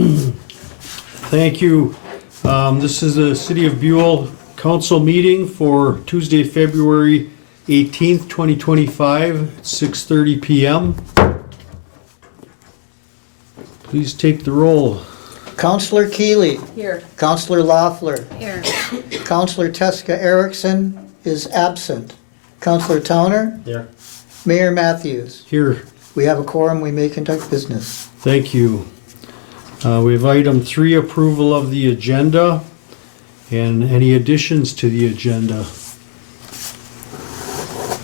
Thank you. This is the City of Buhl Council meeting for Tuesday, February 18th, 2025, at 6:30 p.m. Please take the roll. Counselor Keeley. Here. Counselor Loeffler. Here. Counselor Teska Erickson is absent. Counselor Towner. Here. Mayor Matthews. Here. We have a quorum, we may conduct business. Thank you. We have item 3, approval of the agenda, and any additions to the agenda.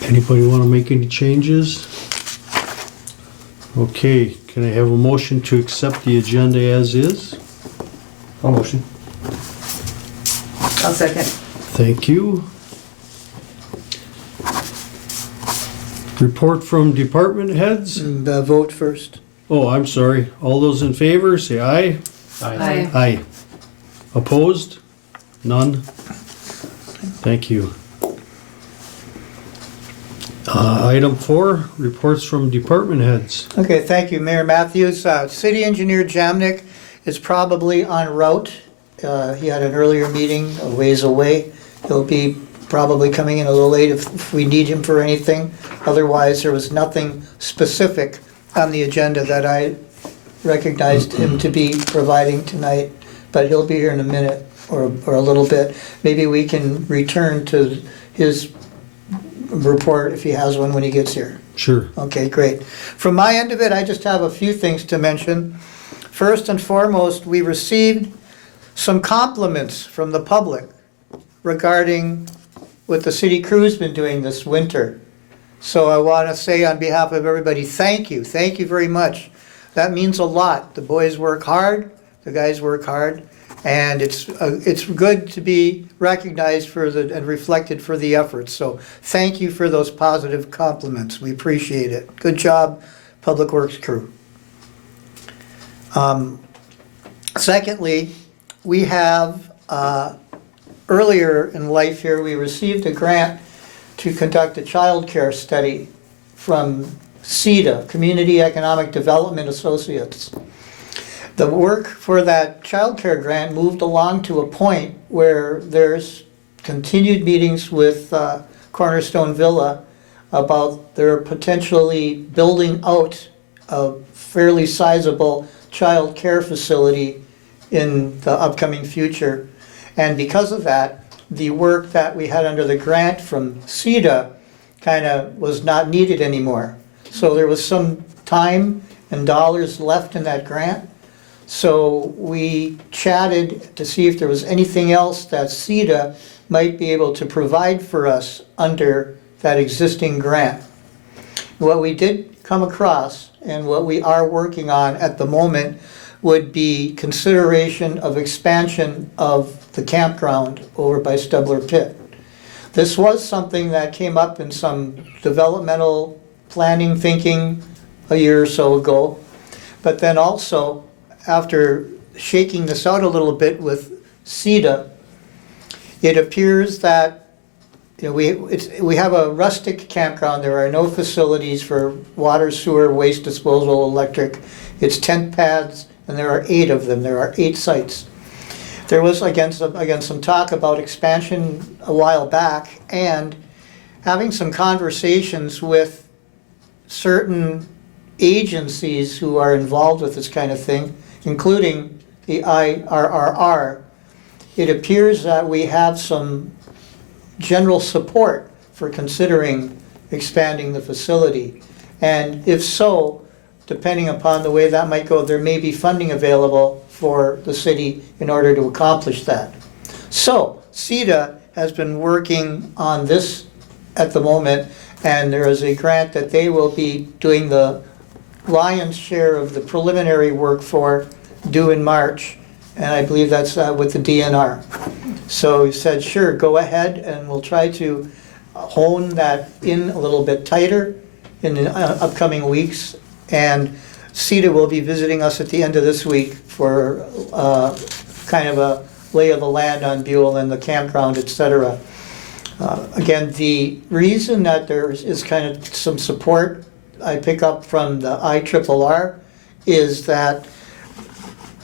Anybody want to make any changes? Okay, can I have a motion to accept the agenda as is? I'll motion. I'll second. Thank you. Report from department heads? And vote first. Oh, I'm sorry. All those in favor, say aye. Aye. Aye. Opposed? None? Thank you. Item 4, reports from department heads. Okay, thank you, Mayor Matthews. City Engineer Jamnik is probably en route. He had an earlier meeting a ways away. He'll be probably coming in a little late if we need him for anything. Otherwise, there was nothing specific on the agenda that I recognized him to be providing tonight, but he'll be here in a minute or a little bit. Maybe we can return to his report if he has one when he gets here. Sure. Okay, great. From my end of it, I just have a few things to mention. First and foremost, we received some compliments from the public regarding what the city crew's been doing this winter. So I want to say on behalf of everybody, thank you. Thank you very much. That means a lot. The boys work hard, the guys work hard, and it's good to be recognized for and reflected for the efforts. So thank you for those positive compliments. We appreciate it. Good job, Public Works crew. Secondly, we have earlier in life here, we received a grant to conduct a child care study from CEDA, Community Economic Development Associates. The work for that child care grant moved along to a point where there's continued meetings with Cornerstone Villa about their potentially building out a fairly sizable child care facility in the upcoming future. And because of that, the work that we had under the grant from CEDA kind of was not needed anymore. So there was some time and dollars left in that grant. So we chatted to see if there was anything else that CEDA might be able to provide for us under that existing grant. What we did come across and what we are working on at the moment would be consideration of expansion of the campground over by Stubler Pit. This was something that came up in some developmental planning thinking a year or so ago, but then also after shaking this out a little bit with CEDA, it appears that we have a rustic campground. There are no facilities for water, sewer, waste disposal, electric. It's tent pads, and there are 8 of them. There are 8 sites. There was, again, some talk about expansion a while back and having some conversations with certain agencies who are involved with this kind of thing, including the IRRR. It appears that we have some general support for considering expanding the facility. And if so, depending upon the way that might go, there may be funding available for the city in order to accomplish that. So CEDA has been working on this at the moment, and there is a grant that they will be doing the lion's share of the preliminary work for, due in March, and I believe that's with the DNR. So he said, sure, go ahead, and we'll try to hone that in a little bit tighter in the upcoming weeks. And CEDA will be visiting us at the end of this week for kind of a lay of the land on Buhl and the campground, etc. Again, the reason that there is kind of some support I pick up from the IRRR is that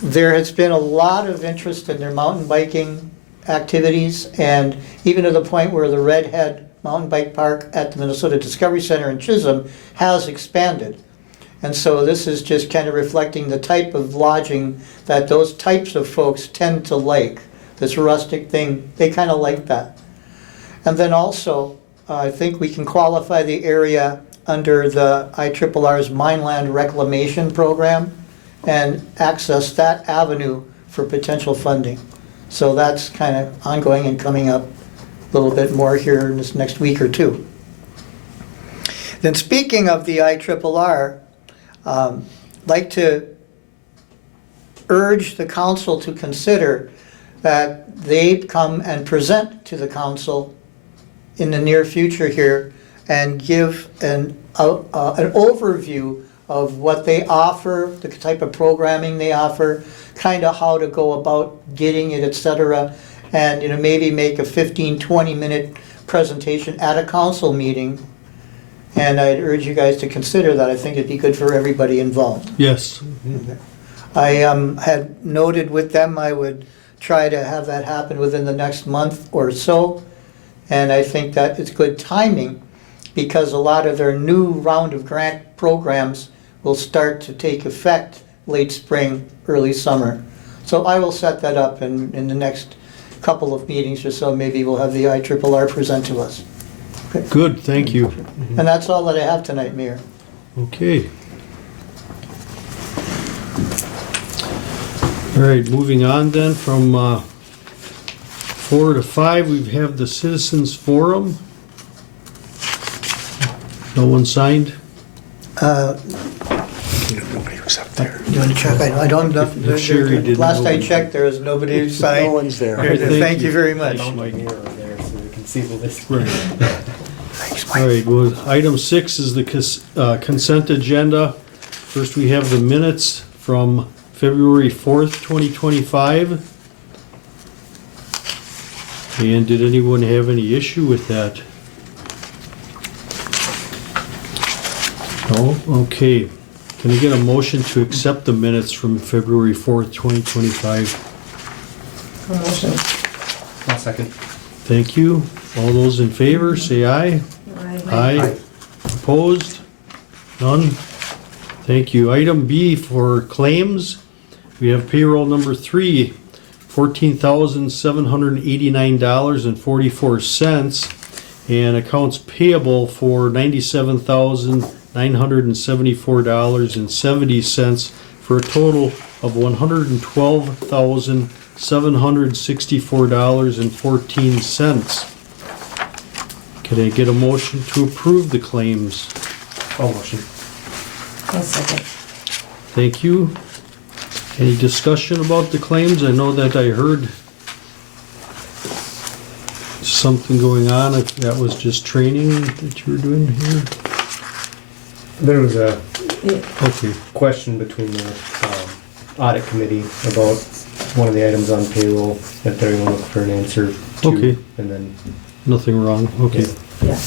There has been a lot of interest in their mountain biking activities, and even to the point where the Redhead Mountain Bike Park at the Minnesota Discovery Center in Chisholm has expanded. And so this is just kind of reflecting the type of lodging that those types of folks tend to like. This rustic thing, they kind of like that. And then also, I think we can qualify the area under the IRR's Mineland Reclamation Program and access that avenue for potential funding. So that's kind of ongoing and coming up a little bit more here in this next week or two. Then speaking of the IRRR, I'd like to urge the council to consider that they come and present to the council in the near future here and give an overview of what they offer, the type of programming they offer, kind of how to go about getting it, etc. And maybe make a 15-20 minute presentation at a council meeting. And I'd urge you guys to consider that. I think it'd be good for everybody involved. Yes. I had noted with them I would try to have that happen within the next month or so. And I think that it's good timing because a lot of their new round of grant programs will start to take effect late spring, early summer. So I will set that up in the next couple of meetings or so. Maybe we'll have the IRRR present to us. Okay. Good, thank you. And that's all that I have tonight, Mayor. Okay. All right, moving on then from 4 to 5, we have the Citizens Forum. No one signed? Nobody was up there. You want to check? I don't know. If Sherry didn't Last I know. checked, there was nobody who signed. No one's there. Okay, Thank you very much. Thanks, Mike. Mirror there so we can see the list. Right. Thanks, All right, well, item 6 is the consent agenda. First, we have the minutes from February 4th, 2025. And did anyone have any issue with that? No? Okay. Can I get a motion to accept the minutes from February 4th, 2025? I'll second. Thank you. All those in favor, say aye. Aye. Opposed? None? Thank you. Item B for claims. We have payroll number 3, $14,789.44, and accounts payable for $97,974.70 for a total of $112,764.14. Can I get a motion to approve the claims? All motion. I'll second. Thank you. Any discussion about the claims? I know that I heard something going on, if that was just training that you were doing here. There was a Okay, question between the audit committee about one of the items on payroll that they're gonna look for an answer to. Okay. And then, nothing wrong, okay. Yeah.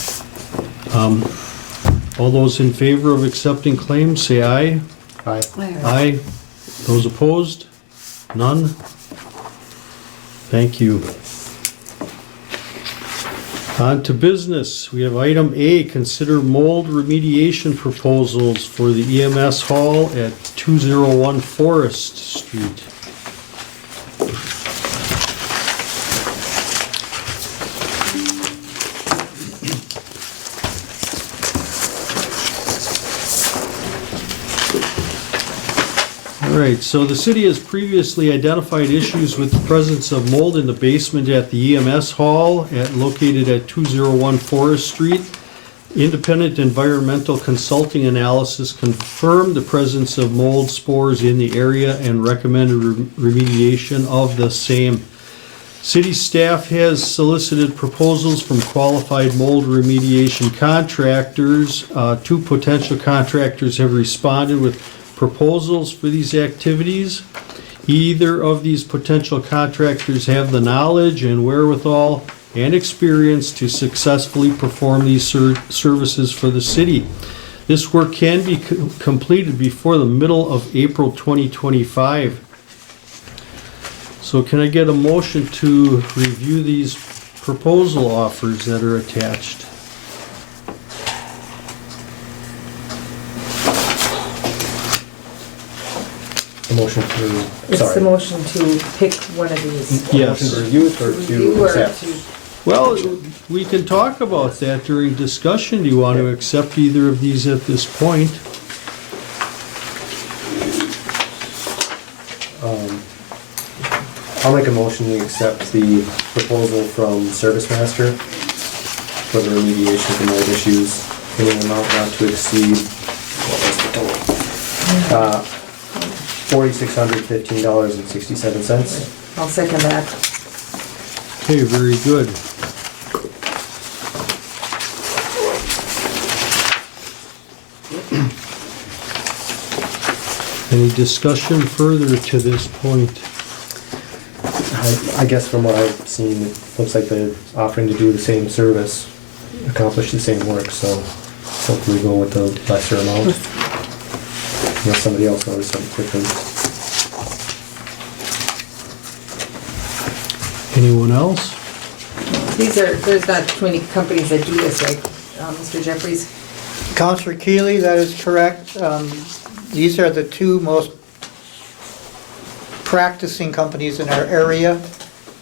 All those in favor of accepting claims, say aye. aye. Aye. Those opposed? None? Thank you. On to business. We have item A, consider mold remediation proposals for the EMS hall at 201 Forest Street. All right, so the city has previously identified issues with the presence of mold in the basement at the EMS hall located at 201 Forest Street. Independent environmental consulting analysis confirmed the presence of mold spores in the area and recommended remediation of the same. City staff has solicited proposals from qualified mold remediation contractors. 2 potential contractors have responded with proposals for these activities. Either of these potential contractors have the knowledge and wherewithal and experience to successfully perform these services for the city. This work can be completed before the middle of April 2025. So can I get a motion to review these proposal offers that are attached? A motion to, It's the sorry. motion to pick one of these. A Yes. motion to review it or Review to or accept? to- Well, we can talk about that during discussion. Do you want to accept either of these at this point? I'll make a motion to accept the proposal from Service Master for the remediation of the mold issues in an amount not to exceed, what was the total? $4,615.67. I'll second that. Okay, very good. Any discussion further to this point? I guess from what I've seen, it looks like they're offering to do the same service, accomplish the same work, so hopefully go with the lesser amount. Unless somebody else noticed something different. Anyone else? There's not too many companies that do this, right, Mr. Jeffries? Counselor Keeley, that is correct. These are the two most practicing companies in our area.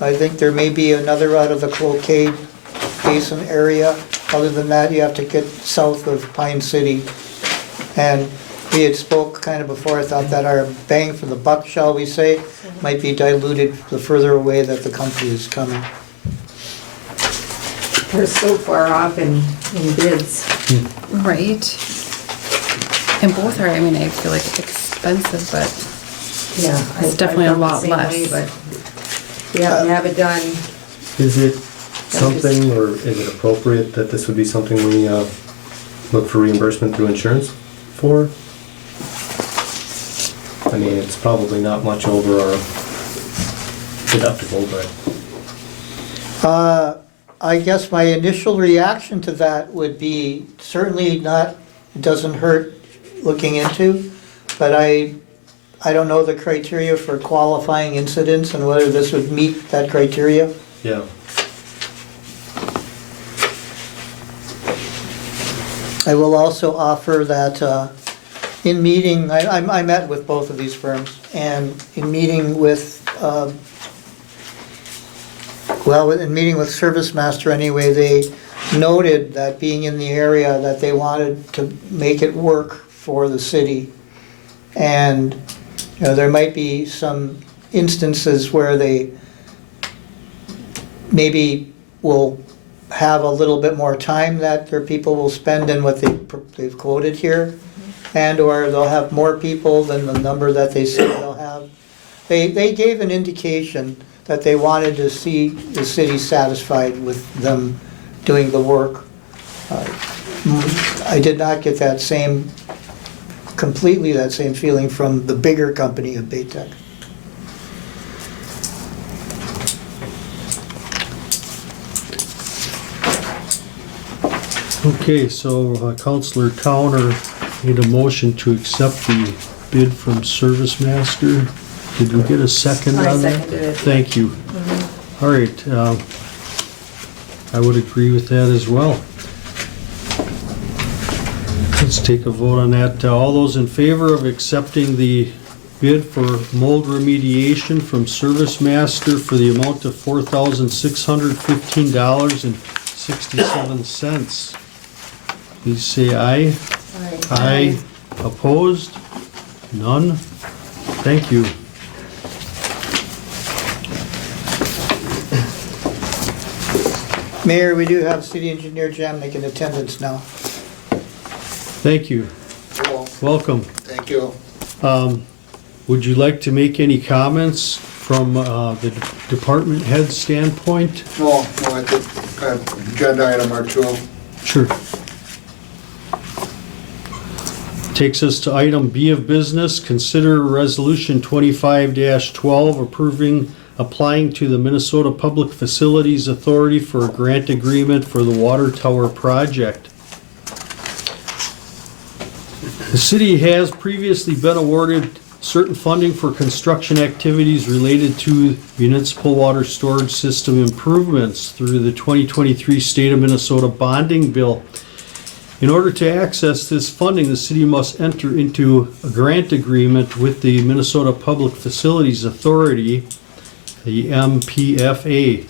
I think there may be another out of the Cloquet Basin area. Other than that, you have to get south of Pine City. And we had spoke kind of before, I thought that our bang for the buck, shall we say, might be diluted the further away that the company is coming. We're so far off in bids. Right. And both are, I mean, I feel like expensive, but Yeah. It's definitely a lot less. But we have to have it done. Is it something, or is it appropriate that this would be something we look for reimbursement through insurance for? I mean, it's probably not much over our deductible, but I guess my initial reaction to that would be certainly not, it doesn't hurt looking into, but I don't know the criteria for qualifying incidents and whether this would meet that criteria. yeah. I will also offer that in meeting, I met with both of these firms, and in meeting with, in meeting with Service Master anyway, they noted that being in the area, that they wanted to make it work for the city. And, you know, there might be some instances where they maybe will have a little bit more time that their people will spend in what they've quoted here, and or they'll have more people than the number that they say they'll have. They gave an indication that they wanted to see the city satisfied with them doing the work. I did not get that same feeling from the bigger company of Baytech. Okay, so Counselor Towner made a motion to accept the bid from Service Master. Did we get a second I on that? seconded it. Thank you. All right, I would agree with that as well. Let's take a vote on that. All those in favor of accepting the bid for mold remediation from Service Master for the amount of $4,615.67, please say aye. Aye. Opposed? None? Thank you. Mayor, we do have City Engineer Jamnik in attendance now. Thank you. Hello, Welcome. thank you. Would you like to make any comments from the department head standpoint? No, I think agenda item or two. Sure. Takes us to item B of business. Consider resolution 25-12 applying to the Minnesota Public Facilities Authority for a grant agreement for the water tower project. The city has previously been awarded certain funding for construction activities related to municipal water storage system improvements through the 2023 State of Minnesota bonding bill. In order to access this funding, the city must enter into a grant agreement with the Minnesota Public Facilities Authority, the MPFA.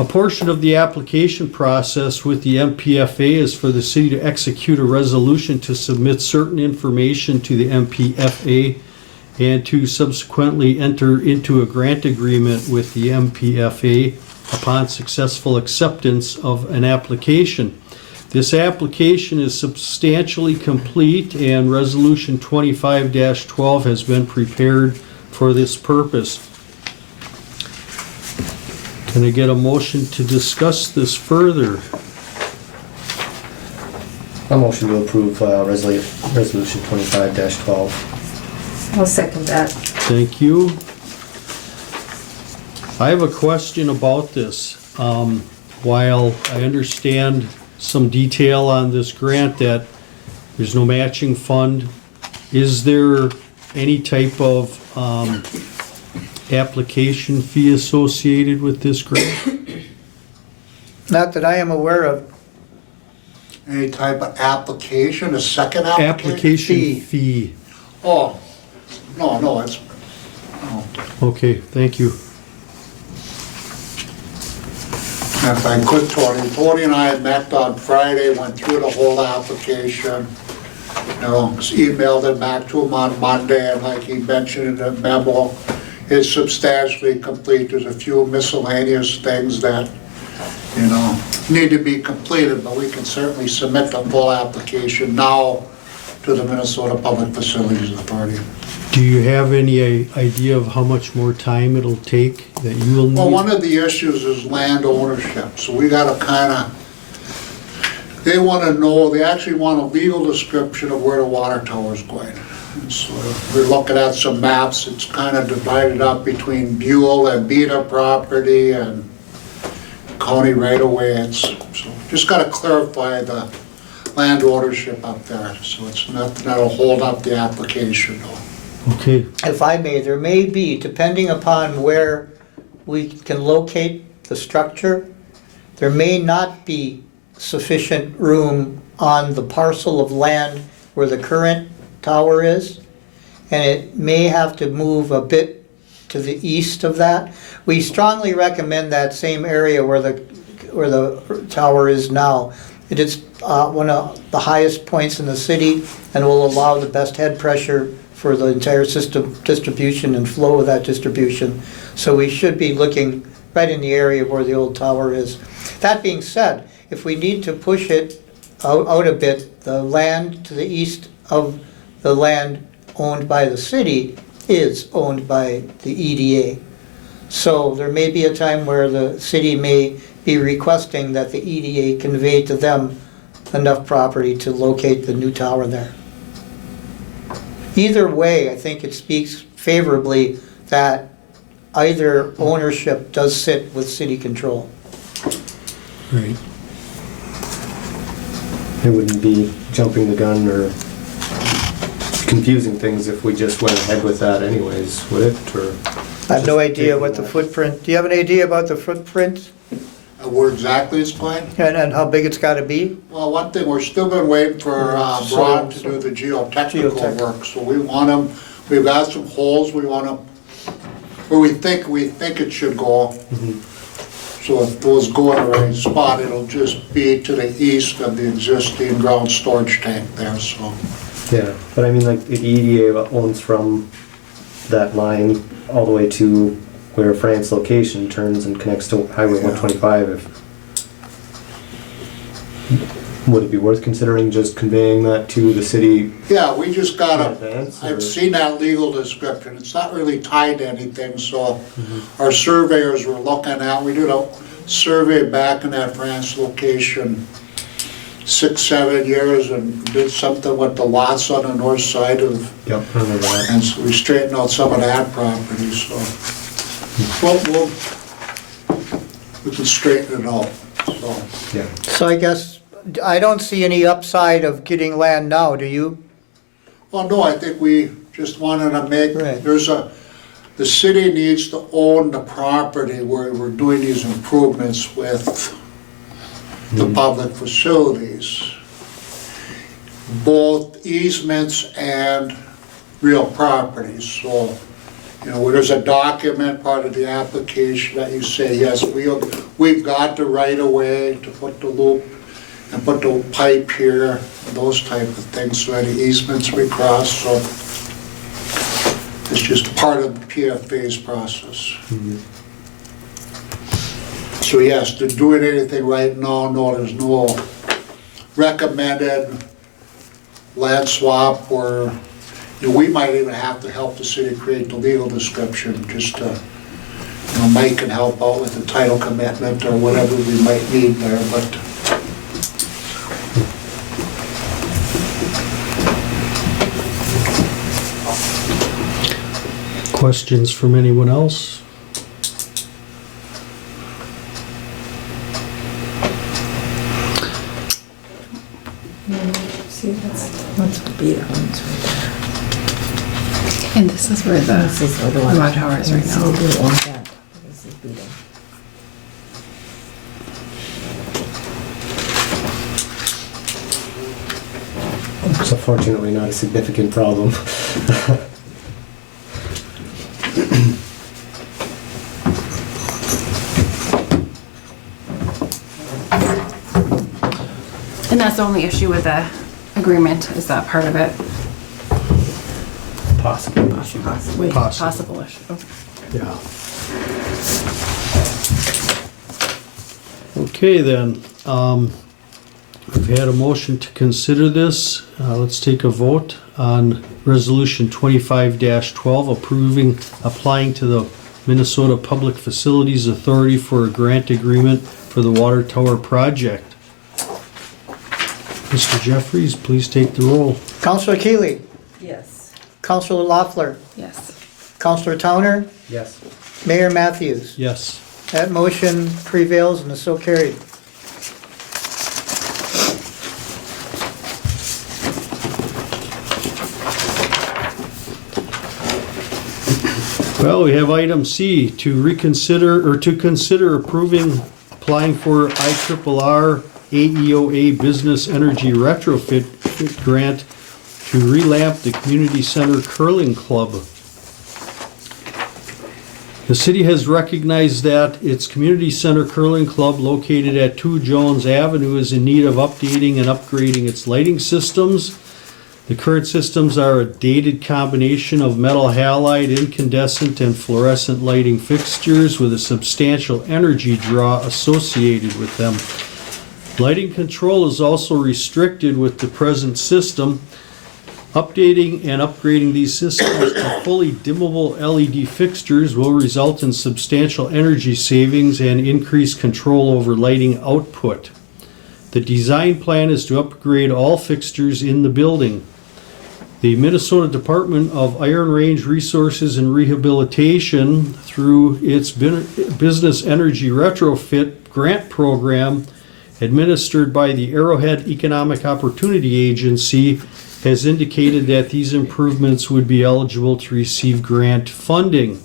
A portion of the application process with the MPFA is for the city to execute a resolution to submit certain information to the MPFA and to subsequently enter into a grant agreement with the MPFA upon successful acceptance of an application. This application is substantially complete and Resolution 25-12 has been prepared for this purpose. Can I get a motion to discuss this further? A motion to approve resolution 25-12. I'll second that. Thank you. I have a question about this. While I understand some detail on this grant that there's no matching fund, is there any type of application fee associated with this grant? Not that I am aware of. Any type of application, a second application? Application fee. Oh, no, it's, no. Okay, thank you. If I could, Tony and I had met on Friday, went through the whole application. You know, emailed it back to him on Monday, and like he mentioned in the memo, it's substantially complete. There's a few miscellaneous things that, you know, need to be completed, but we can certainly submit the full application now to the Minnesota Public Facilities Authority. Do you have any idea of how much more time it'll take that you will need? Well, one of the issues is land ownership, so we gotta kinda, they wanna know, they actually want a legal description of where the water tower's going. And so we're looking at some maps, it's kinda divided up between Buhl and Beta property and county right away. So just gotta clarify the land ownership up there, so it's nothing that'll hold up the application though. Okay, If I may, there may be, depending upon where we can locate the structure, there may not be sufficient room on the parcel of land where the current tower is, and it may have to move a bit to the east of that. We strongly recommend that same area where the tower is now. It is one of the highest points in the city and will allow the best head pressure for the entire system distribution and flow of that distribution. So we should be looking right in the area where the old tower is. That being said, if we need to push it out a bit, the land to the east of the land owned by the city is owned by the EDA. So there may be a time where the city may be requesting that the EDA convey to them enough property to locate the new tower there. Either way, I think it speaks favorably that either ownership does sit with city control. right. It wouldn't be jumping the gun or confusing things if we just went ahead with that anyways, would it, or? I have no just idea taking what the that? footprint, do you have any idea about the footprint Where exactly it's going? and how big it's gotta be? Well, one thing, we're still been waiting for Broad to do the geotechnical Geotech. work, so we want them, we've got some holes, we want them, where we think it should go. So if those go in the right spot, it'll just be to the east of the existing ground storage tank there, so. Yeah, but I mean, like, the EDA owns from that line all the way to where Frank's location turns and connects to Highway 125. Would it be worth considering just conveying that to the city? Yeah, we just In gotta, advance, or- I've seen that legal description, it's not really tied to anything, so our surveyors were looking at, we did a survey back in that France location 6-7 years and did something with the lots on the north side of, Yep, I remember that. and so we straightened out some of that property, so. We can straighten it out, so. Yeah. So I guess, I don't see any upside of getting land now, do you? Well, no, I think we just wanted to make, Right. the city needs to own the property where we're doing these improvements with the public facilities. Both easements and real properties, so, you know, there's a document, part of the application that you say, yes, we've got the right of way to put the loop and put the pipe here, those type of things, so any easements we cross, so it's just part of the PFA's process. So yes, they're doing anything right now, no, there's no recommended land swap, or, you know, we might even have to help the city create the legal description, just to, you know, Mike can help out with the title commitment or whatever we might need there, but Questions from anyone else? See, that's the beta homes right there. And this is where the This is where the water water tower is right So now. we don't want that. This is beta. It's unfortunately not a significant problem. And that's the only issue with the agreement, is that part of it? Possibly. Possible. Possible issue. Yeah. Okay, then, we've had a motion to consider this. Let's take a vote on Resolution 25-12, applying to the Minnesota Public Facilities Authority for a grant agreement for the water tower project. Mr. Jeffries, please take the roll. Counselor Keeley, Yes. Counselor Loeffler, Yes. Counselor Towner, Yes. Mayor Matthews. Yes. That motion prevails and is so carried. Well, we have item C, to consider approving applying for IRRR AEOA Business Energy Retrofit Grant to relamp the Community Center Curling Club. The city has recognized that its Community Center Curling Club, located at 2 Jones Avenue, is in need of updating and upgrading its lighting systems. The current systems are a dated combination of metal halide, incandescent, and fluorescent lighting fixtures with a substantial energy draw associated with them. Lighting control is also restricted with the present system. Updating and upgrading these systems to fully dimmable LED fixtures will result in substantial energy savings and increased control over lighting output. The design plan is to upgrade all fixtures in the building. The Minnesota Department of Iron Range Resources and Rehabilitation, through its Business Energy Retrofit Grant Program, administered by the Arrowhead Economic Opportunity Agency, has indicated that these improvements would be eligible to receive grant funding.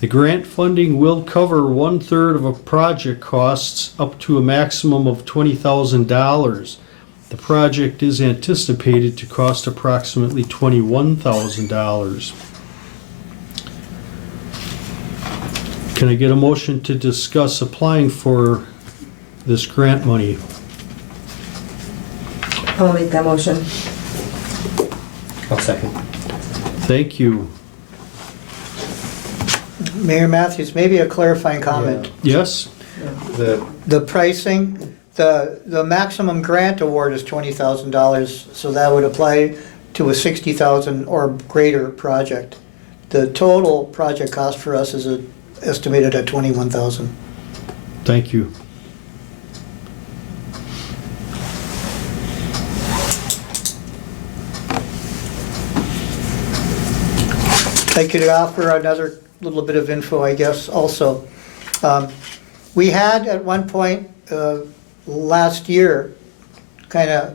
The grant funding will cover 1/3 of a project costs up to a maximum of $20,000. The project is anticipated to cost approximately $21,000. Can I get a motion to discuss applying for this grant money? I'll make that motion. I'll second. Thank you. Mayor Matthews, maybe a clarifying comment. Yes? The pricing, the maximum grant award is $20,000, so that would apply to a $60,000 or greater project. The total project cost for us is estimated at $21,000. Thank you. I could offer another little bit of info, I guess, also. We had at one point last year kind of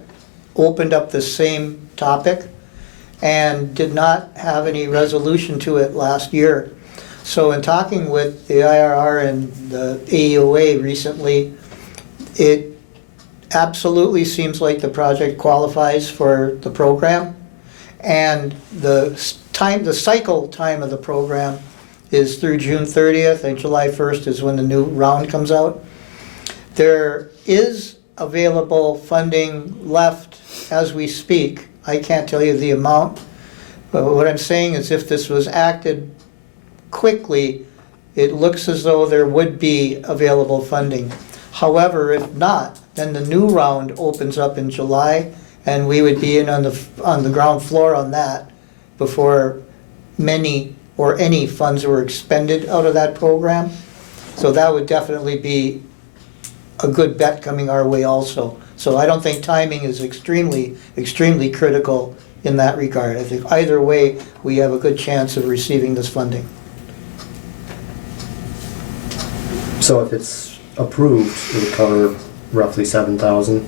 opened up the same topic, and did not have any resolution to it last year. So in talking with the IRR and the AEOA recently, it absolutely seems like the project qualifies for the program. And the cycle time of the program is through June 30th, and July 1st is when the new round comes out. There is available funding left as we speak. I can't tell you the amount, but what I'm saying is if this was acted quickly, it looks as though there would be available funding. However, if not, then the new round opens up in July, and we would be in on the ground floor on that before many or any funds were expended out of that program. So that would definitely be a good bet coming our way also. So I don't think timing is extremely, extremely critical in that regard. I think either way, we have a good chance of receiving this funding. So if it's approved, it would cover roughly 7,000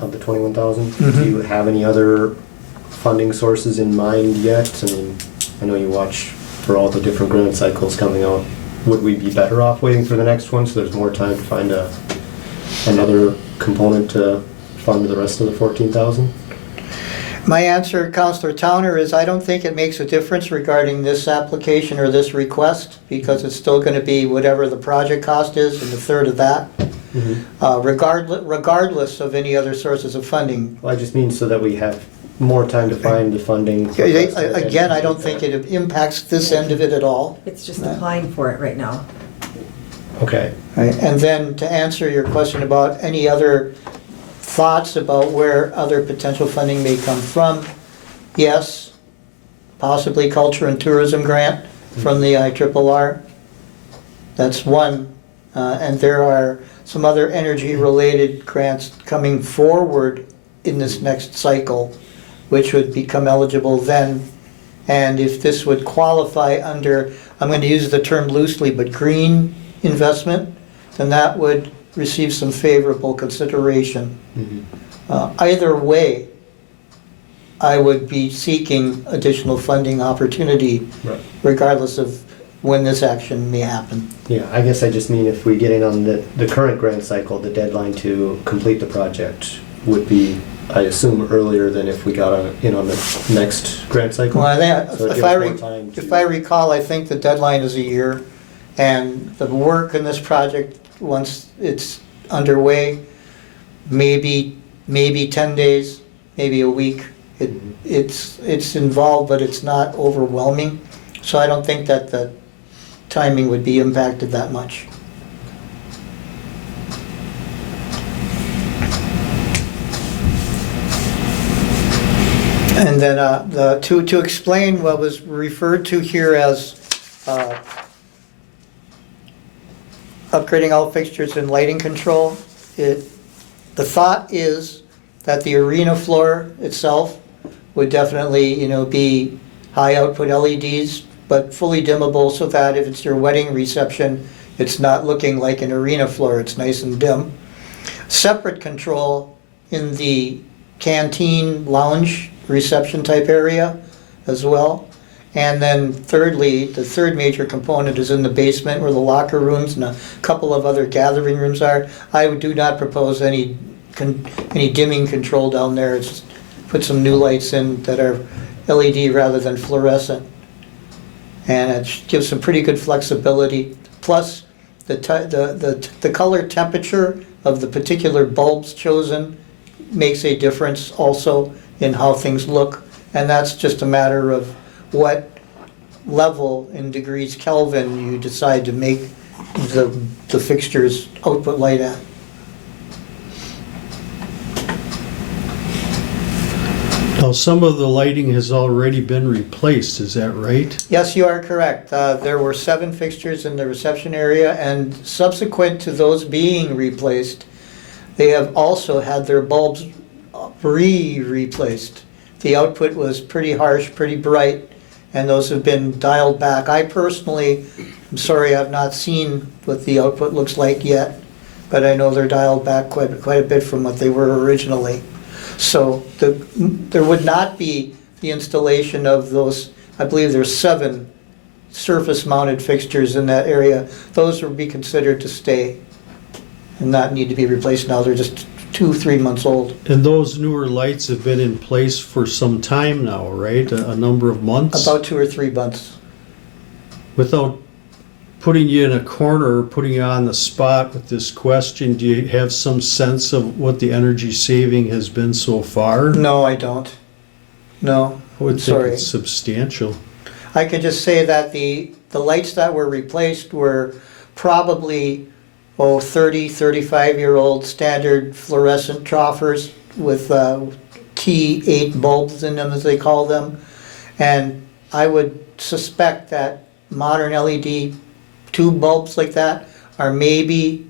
of the 21,000. Do you have any other funding sources in mind yet? I mean, I know you watch for all the different grant cycles coming out. Would we be better off waiting for the next one so there's more time to find another component to fund the rest of the 14,000? My answer, Councillor Towner, is I don't think it makes a difference regarding this application or this request, because it's still going to be whatever the project cost is and a third of that, regardless of any other sources of funding. Well, I just mean so that we have more time to find the funding. for the rest of it. Again, I don't think it impacts this end of it at all. It's just applying for it right now. Okay. Right, and then to answer your question about any other thoughts about where other potential funding may come from, yes, possibly culture and tourism grant from the IRRR. That's one. And there are some other energy-related grants coming forward in this next cycle, which would become eligible then. And if this would qualify under, I'm going to use the term loosely, but green investment, then that would receive some favorable consideration. Either way, I would be seeking additional funding opportunity, regardless of when this action may happen. Yeah, I guess I just mean if we get in on the current grant cycle, the deadline to complete the project would be, I assume, earlier than if we got in on the next grant cycle. Well, I think, So it if gives I, more time if to- I recall, I think the deadline is a year, and the work in this project, once it's underway, maybe 10 days, maybe a week. It's involved, but it's not overwhelming, so I don't think that the timing would be impacted that much. And then to explain what was referred to here as upgrading all fixtures and lighting control, the thought is that the arena floor itself would definitely, be high output LEDs, but fully dimmable so that if it's your wedding reception, it's not looking like an arena floor, it's nice and dim. Separate control in the canteen lounge reception type area as well. And then thirdly, the third major component is in the basement where the locker rooms and a couple of other gathering rooms are. I do not propose any dimming control down there. It's just put some new lights in that are LED rather than fluorescent. And it gives some pretty good flexibility. Plus, the color temperature of the particular bulbs chosen makes a difference also in how things look. And that's just a matter of what level in degrees Kelvin you decide to make the fixture's output light at. Now, some of the lighting has already been replaced, is that right? Yes, you are correct. There were 7 fixtures in the reception area, and subsequent to those being replaced, they have also had their bulbs replaced. The output was pretty harsh, pretty bright, and those have been dialed back. I personally, I'm sorry, I've not seen what the output looks like yet, but I know they're dialed back quite a bit from what they were originally. So there would not be the installation of those, I believe there's 7 surface-mounted fixtures in that area. Those would be considered to stay and not need to be replaced now. They're just 2-3 months old. And those newer lights have been in place for some time now, right? A number of months? About 2 or 3 months. Without putting you in a corner or putting you on the spot with this question, do you have some sense of what the energy saving has been so far? No, I don't. No, I would think sorry. it's substantial. I can just say that the lights that were replaced were probably, 30, 35-year-old standard fluorescent troffers with T8 bulbs in them, as they call them. And I would suspect that modern LED tube bulbs like that are maybe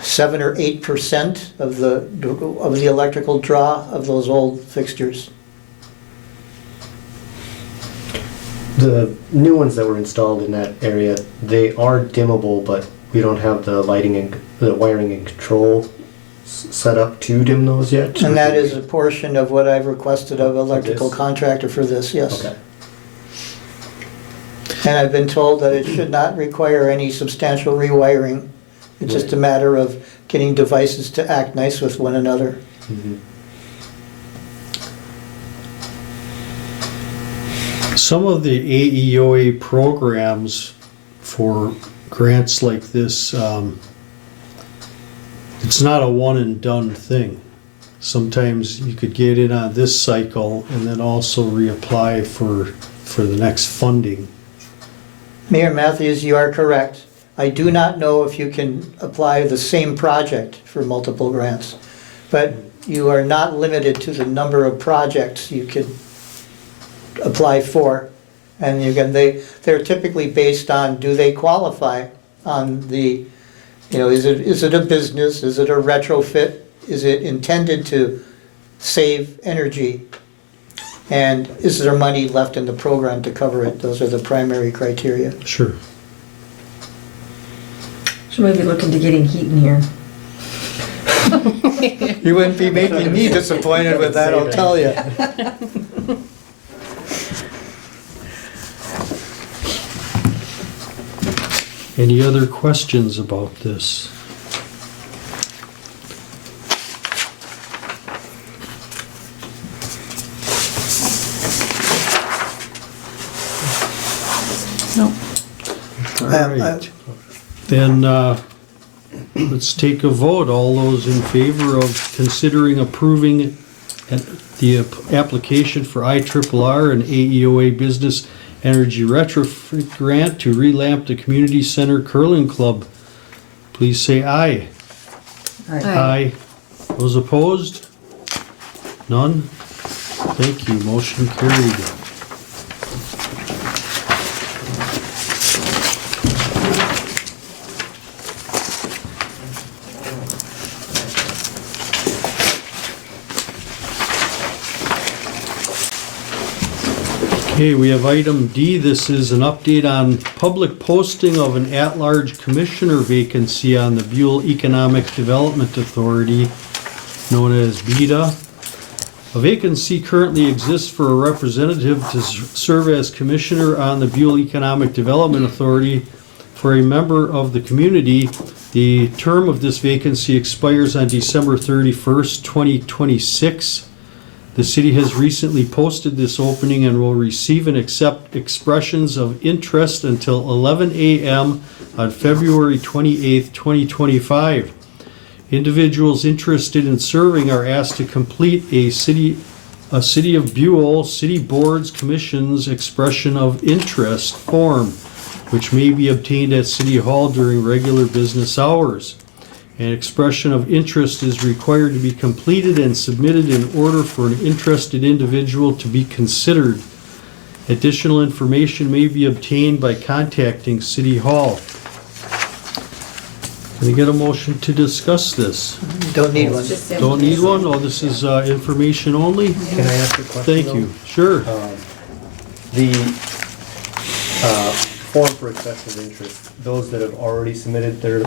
7 or 8% of the electrical draw of those old fixtures. The new ones that were installed in that area, they are dimmable, but we don't have the lighting and the wiring and control set up to dim those yet. And that is a portion of what I've requested of electrical this? contractor for this, yes. Okay. And I've been told that it should not require any substantial rewiring. It's just a matter of getting devices to act nice with one another. Mhm. Some of the AEOA programs for grants like this, it's not a one and done thing. Sometimes you could get in on this cycle and then also reapply for the next funding. Mayor Matthews, you are correct. I do not know if you can apply the same project for multiple grants, but you are not limited to the number of projects you could apply for. And again, they're typically based on, do they qualify on the, is it a business, is it a retrofit, is it intended to save energy, and is there money left in the program to cover it? Those are the primary criteria. Sure. Should maybe look into getting heat in here. You wouldn't be making me disappointed with that, I'll tell you. Any other questions about this? No. All right. Then let's take a vote. All those in favor of considering approving the application for IRRR and AEOA Business Energy Retrofit Grant to relamp the Community Center Curling Club, please say aye. Aye. Those opposed? None? Thank you. Motion carried. Okay, we have item D. This is an update on public posting of an at-large commissioner vacancy on the Buhl Economic Development Authority, known as BEDA. A vacancy currently exists for a representative to serve as commissioner on the Buhl Economic Development Authority for a member of the community. The term of this vacancy expires on December 31st, 2026. The city has recently posted this opening and will receive and accept expressions of interest until 11 a.m. on February 28, 2025. Individuals interested in serving are asked to complete a City of Buhl City Boards Commission's expression of interest form, which may be obtained at City Hall during regular business hours. An expression of interest is required to be completed and submitted in order for an interested individual to be considered. Additional information may be obtained by contacting City Hall. Can I get a motion to discuss this? Don't need one. Just Don't need one? Oh, this is information only? Can I ask a question? Thank though? you. Sure. The form for expression of interest, those that have already submitted their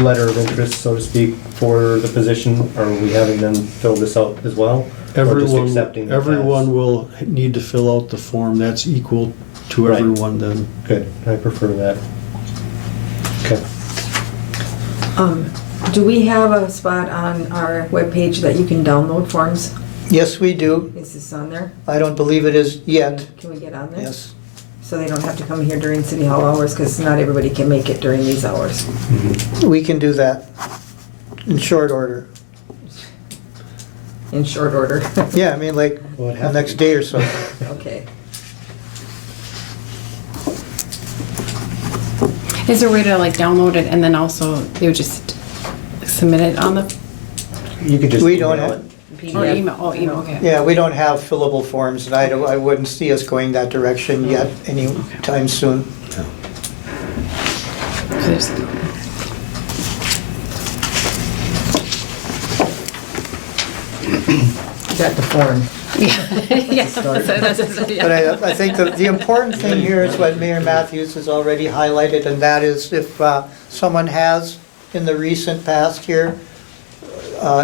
letter of interest, so to speak, for the position, are we having them fill this out as well? accepting that Everyone will need to fill out the form. That's equal to Right. everyone then. Good, I prefer that. Okay. Do we have a spot on our webpage that you can download forms? Yes, we do. Is this on there? I don't believe it is yet. Can we get on there? Yes. So they don't have to come here during city hall hours, because not everybody can make it during these hours. We can do that in short order. In short order. Yeah, I mean, like, Well, it the next day or so. Okay. Is there a way to like download it and then also they would just submit it on the, You could just We don't email have, it. or email, oh, email, okay. yeah, we don't have fillable forms, and I wouldn't see us going that direction yet anytime soon. 'Cause there's- Got the form. Yeah, that's yeah. But I think the important thing here is what Mayor Matthews has already highlighted, and that is if someone has in the recent past here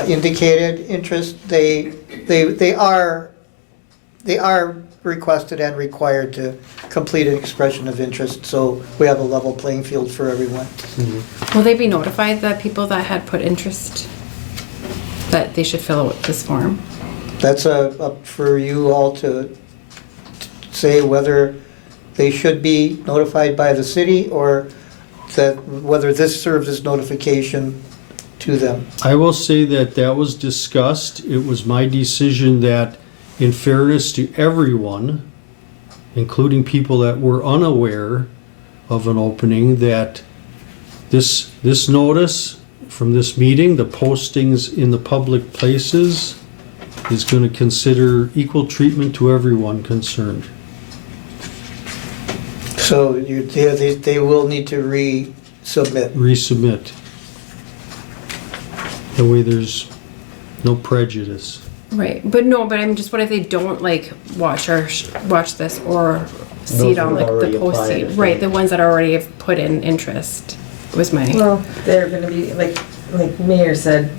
indicated interest, they are requested and required to complete an expression of interest, so we have a level playing field for everyone. Will they be notified, the people that had put interest, that they should fill out this form? That's up for you all to say whether they should be notified by the city or that whether this serves as notification to them. I will say that that was discussed. It was my decision that, in fairness to everyone, including people that were unaware of an opening, that this notice from this meeting, the postings in the public places, is going to consider equal treatment to everyone concerned. So they will need to resubmit. Resubmit. That way there's no prejudice. Right, but I'm just, what if they don't like watch this or see it Those on who've like already the applied, posting? if Right, they- the ones that already have put in interest was my, Well, they're gonna be, like Mayor said,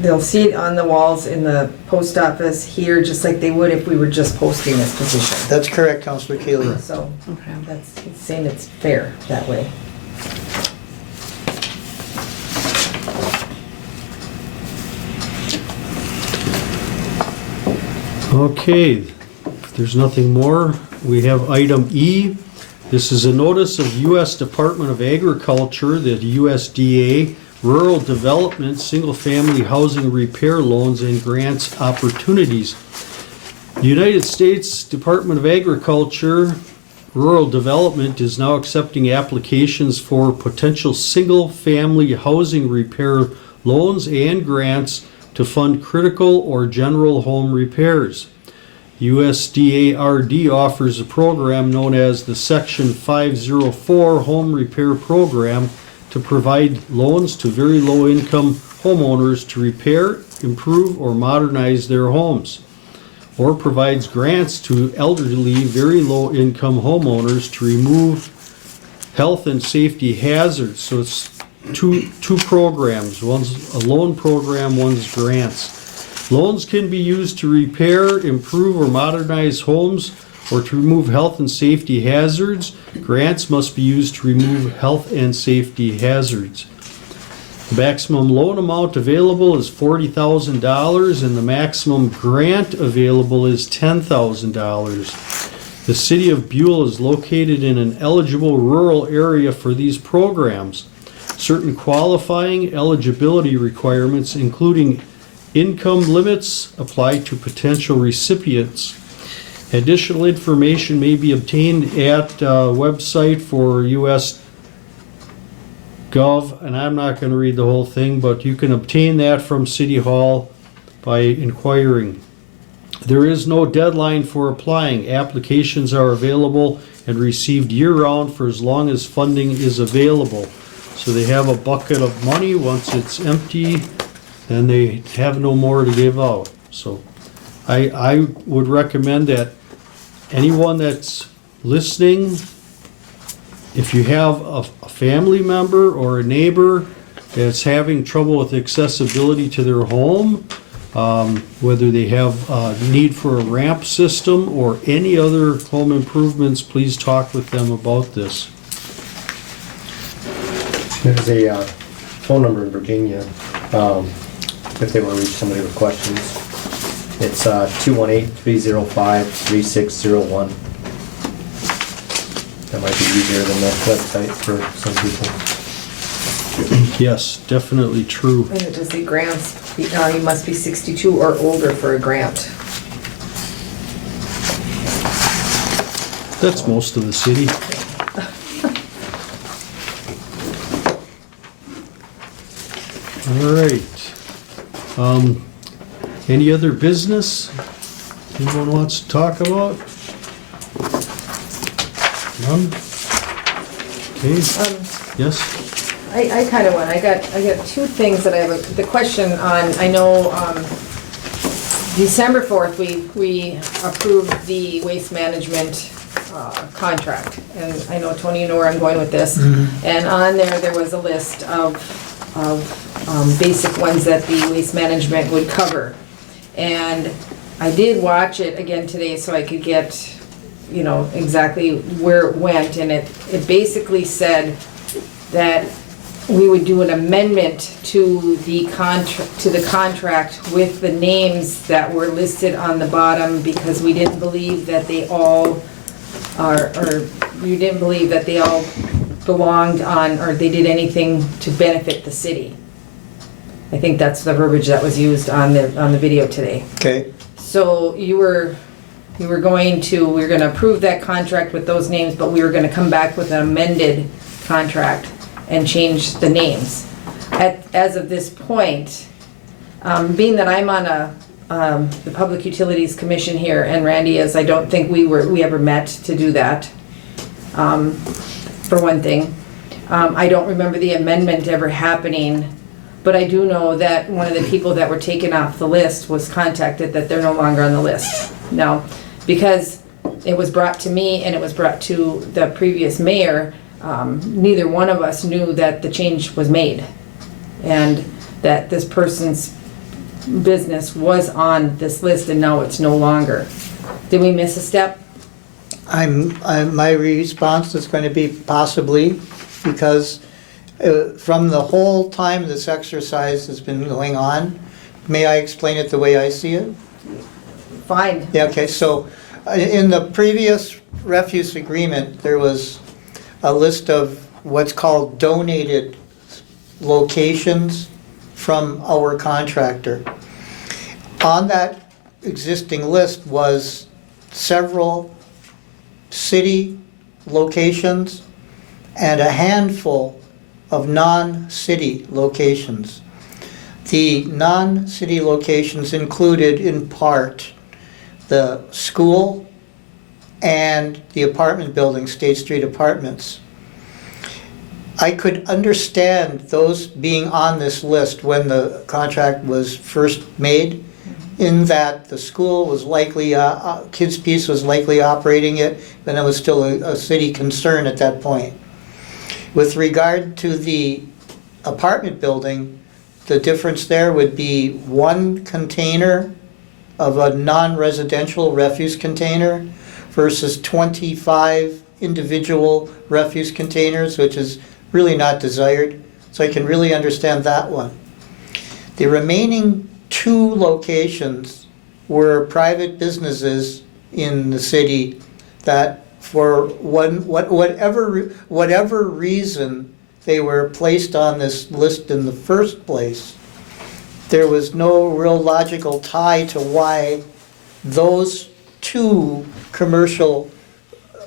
they'll see it on the walls in the post office here, just like they would if we were just posting this position. That's correct, Councilor Kaler. So okay. that's, it's saying it's fair that way. Okay, if there's nothing more, we have item E. This is a notice of U.S. Department of Agriculture, the USDA, Rural Development, Single-Family Housing Repair Loans and Grants Opportunities. The United States Department of Agriculture, Rural Development is now accepting applications for potential single-family housing repair loans and grants to fund critical or general home repairs. USDA-RD offers a program known as the Section 504 Home Repair Program to provide loans to very low-income homeowners to repair, improve, or modernize their homes, or provides grants to elderly, very low-income homeowners to remove health and safety hazards. So it's two programs. One's a loan program, one's grants. Loans can be used to repair, improve, or modernize homes or to remove health and safety hazards. Grants must be used to remove health and safety hazards. The maximum loan amount available is $40,000 and the maximum grant available is $10,000. The city of Buhl is located in an eligible rural area for these programs. Certain qualifying eligibility requirements, including income limits, apply to potential recipients. Additional information may be obtained at website for US Gov, and I'm not going to read the whole thing, but you can obtain that from City Hall by inquiring. There is no deadline for applying. Applications are available and received year-round for as long as funding is available. So they have a bucket of money. Once it's empty, then they have no more to give out. So I would recommend that anyone that's listening, if you have a family member or a neighbor that's having trouble with accessibility to their home, Whether they have a need for a ramp system or any other home improvements, please talk with them about this. There's a phone number in Virginia, if they want to reach somebody with questions. It's 218-305-3601. That might be easier than the website for some people. Yes, definitely true. And it does say grants, you must be 62 or older for a grant. That's most of the city. All right. Any other business anyone wants to talk about? None? Okay, yes? I kind of want, I got two things that I have the question on. I know December 4th, we approved the waste management contract. And I know, Tony, you know where I'm going with this. And on there was a list of basic ones that the waste management would cover. And I did watch it again today so I could get, you know, exactly where it went. And it basically said that we would do an amendment to the contract with the names that were listed on the bottom, because we didn't believe that they all you didn't believe that they all belonged on, or they did anything to benefit the city. I think that's the verbiage that was used on the video today. Okay. So we were gonna approve that contract with those names, but we were gonna come back with an amended contract and change the names. As of this point, being that I'm on the Public Utilities Commission here, and Randy is, I don't think we ever met to do that, for one thing. I don't remember the amendment ever happening, but I do know that one of the people that were taken off the list was contacted that they're no longer on the list. Now, because it was brought to me and it was brought to the previous mayor, neither one of us knew that the change was made and that this person's business was on this list and now it's no longer. Did we miss a step? My response is going to be possibly, because from the whole time this exercise has been going on, may I explain it the way I see it? Fine. Yeah, okay, so in the previous refuse agreement, there was a list of what's called donated locations from our contractor. On that existing list was several city locations and a handful of non-city locations. The non-city locations included in part the school and the apartment building, State Street Apartments. I could understand those being on this list when the contract was first made, in that the school was likely, Kids Peace was likely operating it, and it was still a city concern at that point. With regard to the apartment building, the difference there would be one container of a non-residential refuse container versus 25 individual refuse containers, which is really not desired. So I can really understand that one. The remaining two locations were private businesses in the city that, for whatever reason they were placed on this list in the first place, there was no real logical tie to why those two commercial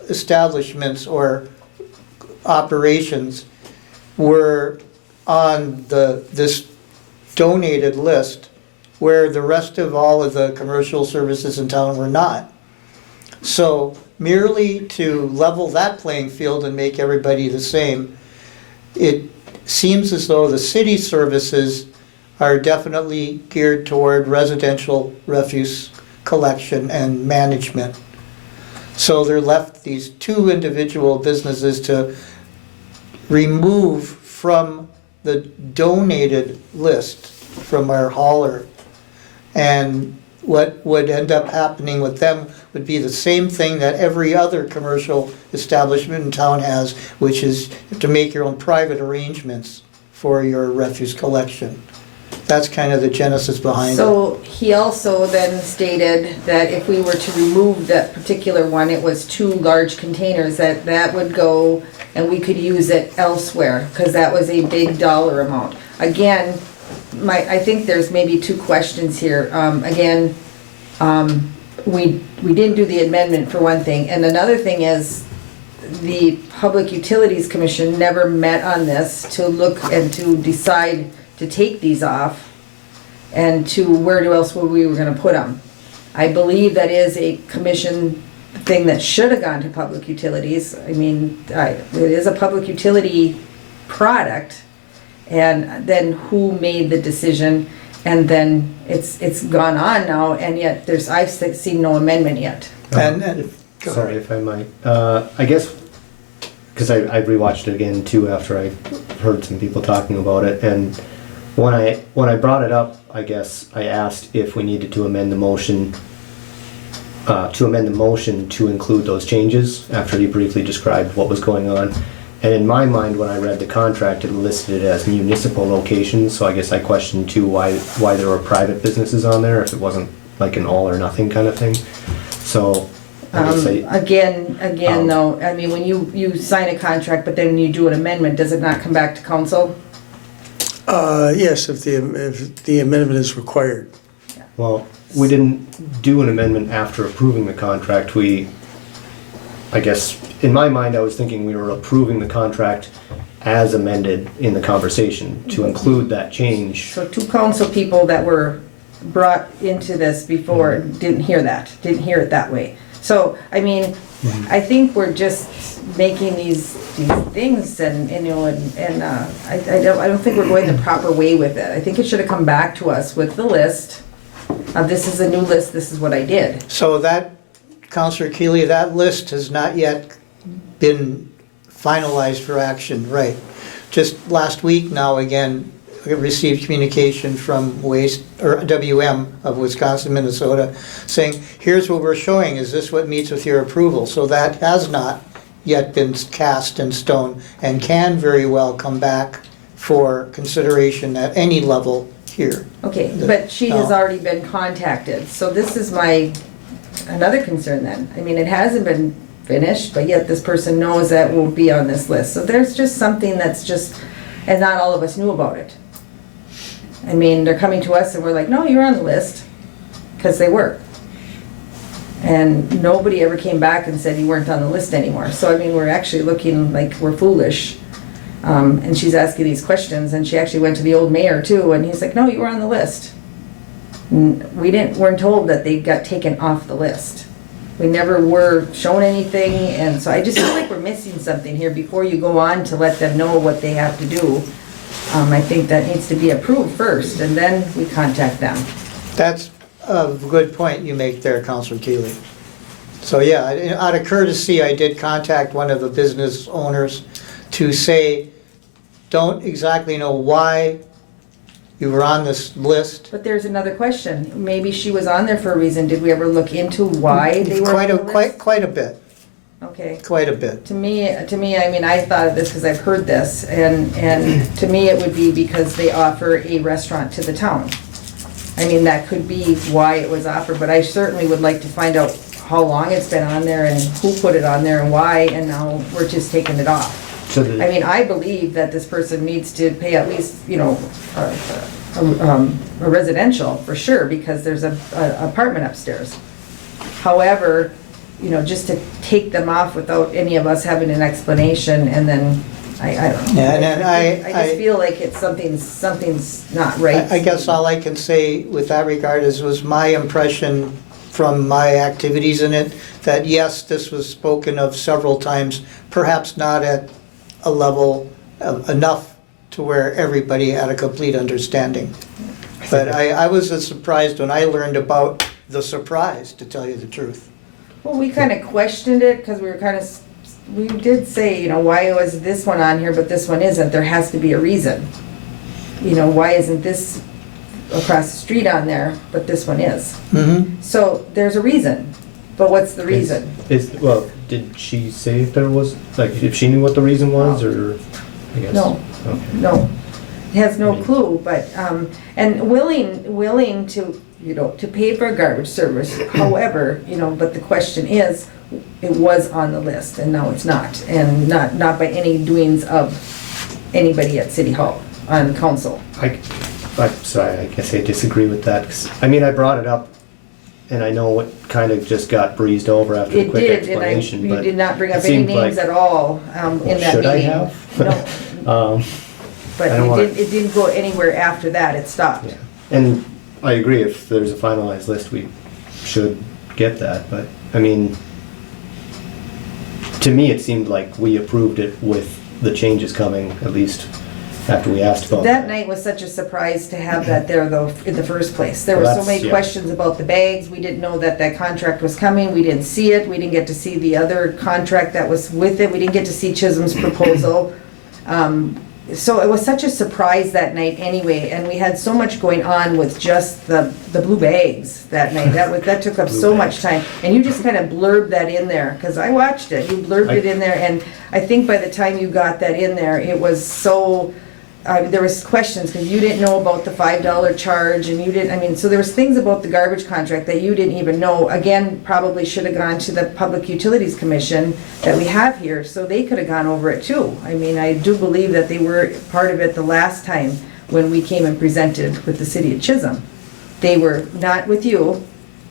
establishments or operations were on this donated list, where the rest of all of the commercial services in town were not. So merely to level that playing field and make everybody the same, it seems as though the city services are definitely geared toward residential refuse collection and management. So they're left these two individual businesses to remove from the donated list from our hauler. And what would end up happening with them would be the same thing that every other commercial establishment in town has, which is to make your own private arrangements for your refuse collection. That's kind of the genesis behind it. So he also then stated that if we were to remove that particular one, it was 2 large containers, that would go and we could use it elsewhere, because that was a big dollar amount. Again, I think there's maybe 2 questions here. We didn't do the amendment for one thing, and another thing is the Public Utilities Commission never met on this to look and to decide to take these off and to where else we were gonna put them. I believe that is a commission thing that should have gone to Public Utilities. I mean, it is a public utility product, and then who made the decision, and then it's gone on now, and yet I've seen no amendment yet. Sorry if I might. I guess, because I rewatched it again too after I heard some people talking about it, and when I brought it up, I guess I asked if we needed to amend the motion to include those changes after he briefly described what was going on. And in my mind, when I read the contract, it listed it as municipal locations, so I guess I questioned too why there were private businesses on there, if it wasn't like an all or nothing kind of thing. So, I guess Again, though, I mean, when you sign a contract, but then you do an amendment, does it not come back to council? Yes, if the amendment is required. well, we didn't do an amendment after approving the contract. I guess, in my mind, I was thinking we were approving the contract as amended in the conversation to include that change. So 2 council people that were brought into this before didn't hear it that way. So, I mean, I think we're just making these things and you know, and I don't think we're going the proper way with it. I think it should have come back to us with the list. This is a new list, this is what I did. So that, Councillor Keeley, that list has not yet been finalized for action, right? Just last week now, again, I received communication from WM of Wisconsin, Minnesota, saying, here's what we're showing, is this what meets with your approval? So that has not yet been cast in stone and can very well come back for consideration at any level here. Okay, but she has already been contacted, so this is another concern then. I mean, it hasn't been finished, but yet this person knows that will be on this list. So there's just something that's just, and not all of us knew about it. I mean, they're coming to us and we're like, no, you're on the list, because they were. And nobody ever came back and said you weren't on the list anymore. So I mean, we're actually looking like we're foolish. And she's asking these questions, and she actually went to the old mayor too, and he's like, no, you were on the list. Weren't told that they got taken off the list. We never were shown anything, and so I just feel like we're missing something here before you go on to let them know what they have to do. I think that needs to be approved first, and then we contact them. That's a good point you make there, Councilor Keeley. So yeah, out of courtesy, I did contact one of the business owners to say, don't exactly know why you were on this list. But there's another question. Maybe she was on there for a reason. Did we ever look into why they were on the list? Quite a bit, Okay. quite a bit. To me, I mean, I thought of this because I've heard this, and to me, it would be because they offer a restaurant to the town. I mean, that could be why it was offered, but I certainly would like to find out how long it's been on there and who put it on there and why, and now we're just taking it off. So I mean, I believe that this person needs to pay at least, you know, a residential for sure, because there's a apartment upstairs. However, you know, just to take them off without any of us having an explanation, and then I don't know. Yeah, and I just feel like it's something's not right. I guess all I can say with that regard is, was my impression from my activities in it, that yes, this was spoken of several times, perhaps not at a level enough to where everybody had a complete understanding. But I was as surprised when I learned about the surprise, to tell you the truth. Well, we kind of questioned it because we did say, you know, why was this one on here but this one isn't? There has to be a reason. You know, why isn't this across the street on there, but this one is. Mm-hmm. So there's a reason, but what's the reason? Well, did she say if there was, like, if she knew what the reason was, or, I guess? No. Okay. No, has no clue, but, and willing to, to pay for a garbage service. However, but the question is, it was on the list and now it's not. And not by any doings of anybody at City Hall, on council. I'm sorry, I guess I disagree with that, 'cause, I mean, I brought it up, and I know it kind of just got breezed over after the It quick did, and explanation, you but. did not bring it up any seemed names like- at all in that meeting. Should I have? No, but I don't want- it didn't go anywhere after that, it stopped. Yeah, and I agree, if there's a finalized list, we should get that, but, I mean, to me, it seemed like we approved it with the changes coming, at least after we asked about That night was such a surprise to have that there though, in the first place. There were Well, so many that's- yeah. questions about the bags, we didn't know that that contract was coming, we didn't see it, we didn't get to see the other contract that was with it, we didn't get to see Chisholm's proposal. So it was such a surprise that night anyway, and we had so much going on with just the blue bags that night. That took up Blue so bags. much time. And you just kind of blurbed that in there, because I watched it. You blurbed it in there, and I think by the time you got that in there, it was so, there was questions, because you didn't know about the $5 charge, and you didn't, so there was things about the garbage contract that you didn't even know. Again, probably should have gone to the Public Utilities Commission that we have here, so they could have gone over it too. I do believe that they were part of it the last time when we came and presented with the city of Chisholm. They were not with you,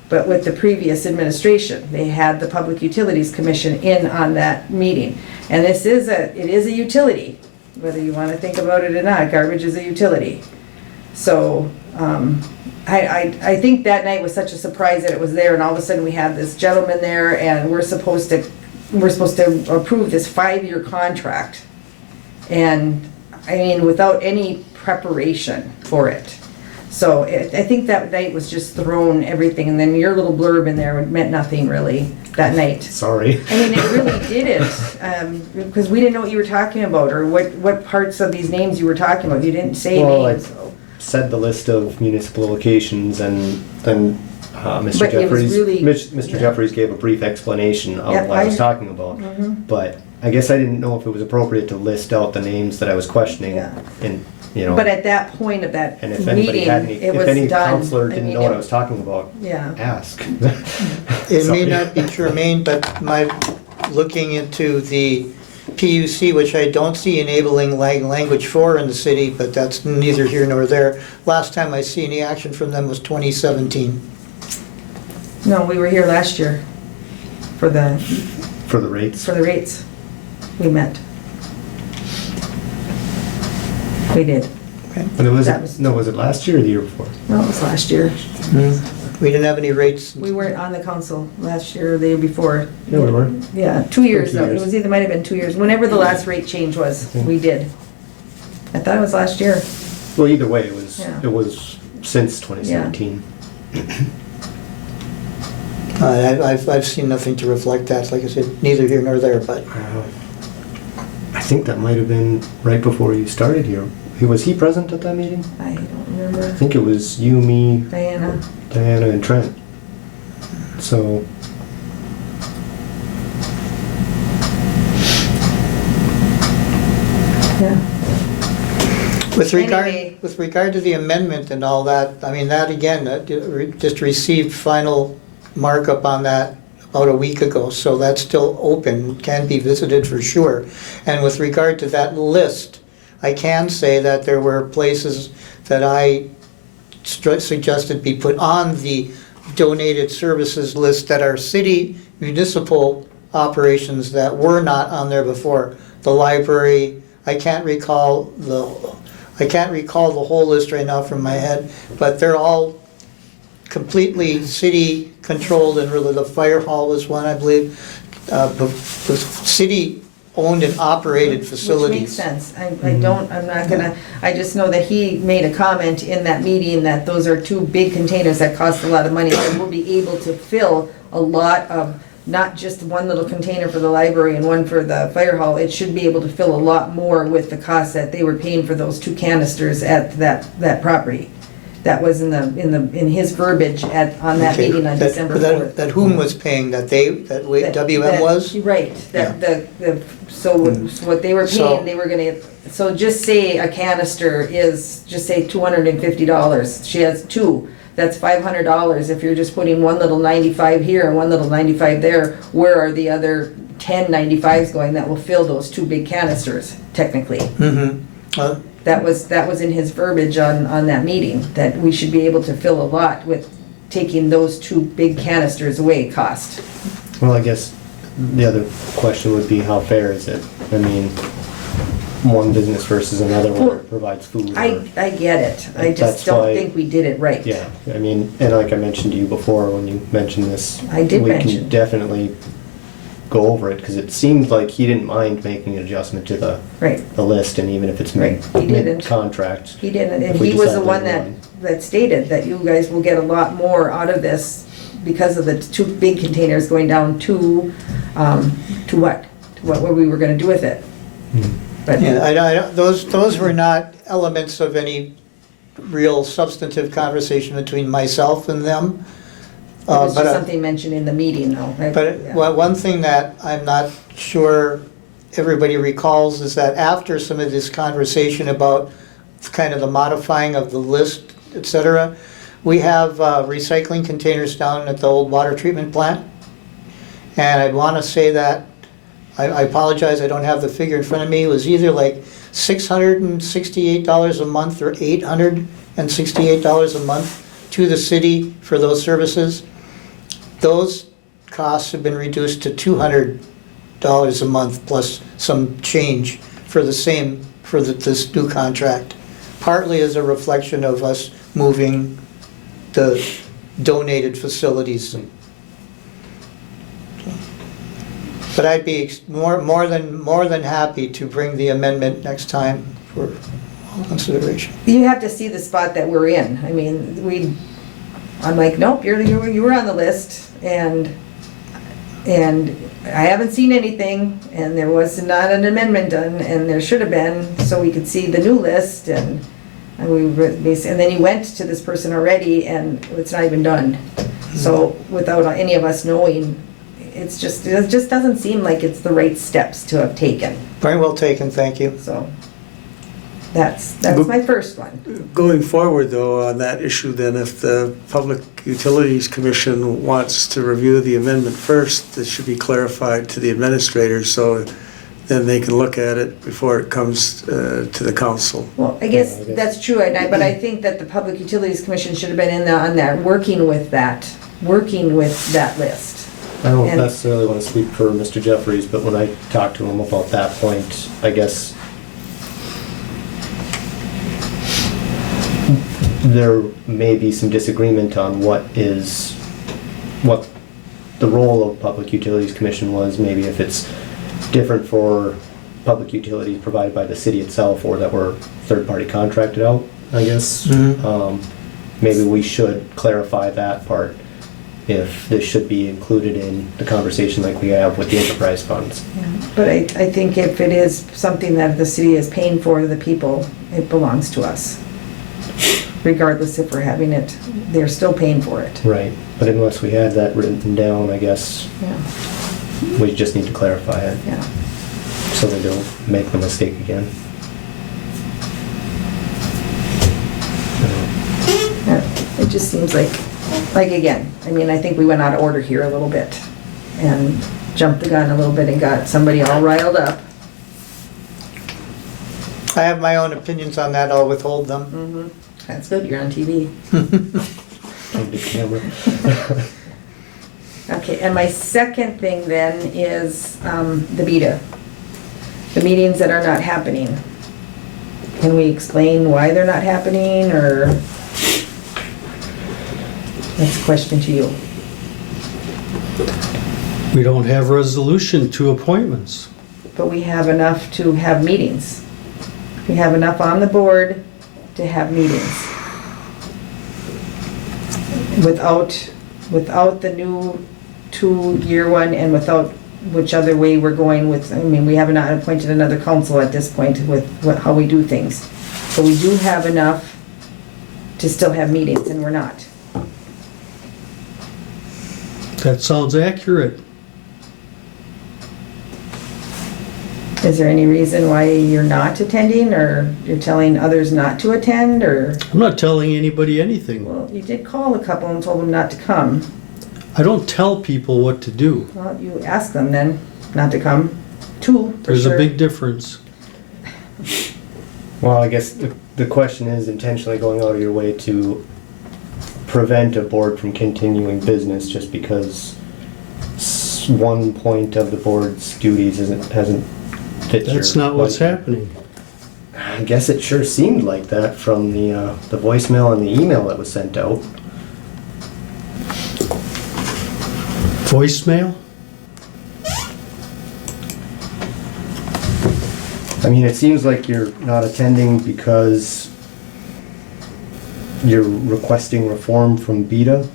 but with the previous administration. They had the Public Utilities Commission in on that meeting. And it is a utility, whether you want to think about it or not. Garbage is a utility. So I think that night was such a surprise that it was there, and all of a sudden we have this gentleman there, and we're supposed to approve this 5-year contract, and without any preparation for it. So I think that night was just thrown everything, and then your little blurb in there meant nothing really that night. Sorry. It really didn't, because we didn't know what you were talking about, or what parts of these names you were talking about. You didn't say Well, names. Said the list of municipal locations, and then Mr. But it was Jeffries, really- Mr. yeah. Jeffries gave a brief explanation of Yep, what I was I- talking about. But I guess I didn't know if it was appropriate to list out the names that I was questioning, Yeah. and, But at that point of that and if anybody meeting, had any, it if was any done. counselor didn't know what I was talking about, Yeah. ask. It Sorry. may not be germane, but looking into the PUC, which I don't see enabling language for in the city, but that's neither here nor there. Last time I see any action from them was 2017. No, we were here last year for the For the rates. rates. We met. We did. And it was, that was- no, was it last year or the year before? No, it was last year. We didn't have any rates. We weren't on the council last year or the year before. Yeah, we were. Yeah, 2 years 2 though. years. It might have been 2 years. Whenever the last rate change was, we did. I thought it was last year. Well, either way, Yeah. it was since 2017. I've seen nothing to reflect that. Like I said, neither here nor there, but I think that might have been right before you started here. Was he present at that meeting? I don't remember. I think it was you, me, Diana. Diana, and Trent. So, Yeah. with Anyway. regard to the amendment and all that, that again, just received final markup on that about a week ago, so that's still open, can be visited for sure. And with regard to that list, I can say that there were places that I suggested be put on the donated services list that are city municipal operations that were not on there before. The library, I can't recall the whole list right now from my head, but they're all completely city controlled, and really the fire hall was one, I believe. The city owned and operated facilities. Which makes sense. I'm not gonna, I just know that he made a comment in that meeting that those are 2 big containers that cost a lot of money, and we'll be able to fill a lot of, not just one little container for the library and one for the fire hall. It should be able to fill a lot more with the cost that they were paying for those 2 canisters at that property. That was in his verbiage on that Okay, meeting on that- December that- 4th. That whom was paying, WM was? Right, so what they were So- paying, they were gonna, so just say a canister is, just say $250. She has two, that's $500. If you're just putting one little 95 here and one little 95 there, where are the other 10 95s going that will fill those two big canisters, technically? Mm-hmm. That was in his verbiage on that meeting, that we should be able to fill a lot with taking those two big canisters away cost. Well, I guess the other question would be, how fair is it? I mean, one business versus another where it provides food. I or- get it, I That's just don't why- think we did it right. Yeah, I mean, and like I mentioned to you before, when you mentioned this. I did We mention. can definitely go over it, because it seemed like he didn't mind making an adjustment to Right, the list, and even if it's Right, he didn't. mid-contract. he didn't, and If we he was the decide one later that, on. that stated that you guys will get a lot more out of this because of the two big containers going down to what? To what we were gonna do with it. But, Yeah, I don't, those were not elements of any real substantive conversation between myself and them. it was But just I- something mentioned in the meeting though, right? But Yeah. one thing that I'm not sure everybody recalls is that after some of this conversation about kind of the modifying of the list, et cetera, we have recycling containers down at the old water treatment plant. And I'd want to say that, I apologize, I don't have the figure in front of me, it was either like $668 a month or $868 a month to the city for those services. Those costs have been reduced to $200 a month plus some change for the same, for this new contract. Partly as a reflection of us moving the donated facilities. But I'd be more than happy to bring the amendment next time for consideration. You have to see the spot that we're in. I mean, I'm like, nope, you were on the list, and I haven't seen anything, and there was not an amendment done, and there should have been, so we could see the new list, and then you went to this person already, and it's not even done. So without any of us knowing, it just doesn't seem like it's the right steps to have taken. Very well taken, thank you. So that's my first one. Going forward, though, on that issue, then, if the Public Utilities Commission wants to review the amendment first, this should be clarified to the administrator, so then they can look at it before it comes to the council. Well, I guess Yeah, I guess. that's true, but I think that the Public Utilities Commission should have been on that, working with that list. I don't And- necessarily want to speak for Mr. Jeffries, but when I talked to him about that point, I guess there may be some disagreement on what the role of Public Utilities Commission was, maybe if it's different for public utilities provided by the city itself or that were third-party contracted out, I guess. Maybe we should clarify that part, if this should be included in the conversation like we have with the enterprise funds. But I think if it is something that the city is paying for the people, it belongs to us. Regardless if we're having it, they're still paying for it. Right. But unless we had that written down, I guess Yeah, we just need to clarify it yeah. so they don't make the mistake again. Yeah, it just seems like again, I mean, I think we went out of order here a little bit and jumped the gun a little bit and got somebody all riled up. I have my own opinions on that, I'll withhold them. That's good, you're on TV. Came to camera. Okay, and my second thing then is the BETA, the meetings that are not happening. Can we explain why they're not happening, or? That's a question to you. We don't have resolution to appointments. But we have enough to have meetings. We have enough on the board to have meetings. Without the new 2-year one and without which other way we're going with, I mean, we have not appointed another council at this point with how we do things. So we do have enough to still have meetings, and we're not. That sounds accurate. Is there any reason why you're not attending, or you're telling others not to attend, or? I'm not telling anybody anything. Well, you did call a couple and told them not to come. I don't tell people what to do. Well, you asked them then not to come, too, for There's a sure. big difference. Well, I guess the question is intentionally going out of your way to prevent a board from continuing business just because one point of the board's duties hasn't fit your That's not what's liking. happening. I guess it sure seemed like that from the voicemail and the email that was sent out. Voicemail? I mean, it seems like you're not attending because you're requesting reform from BETA.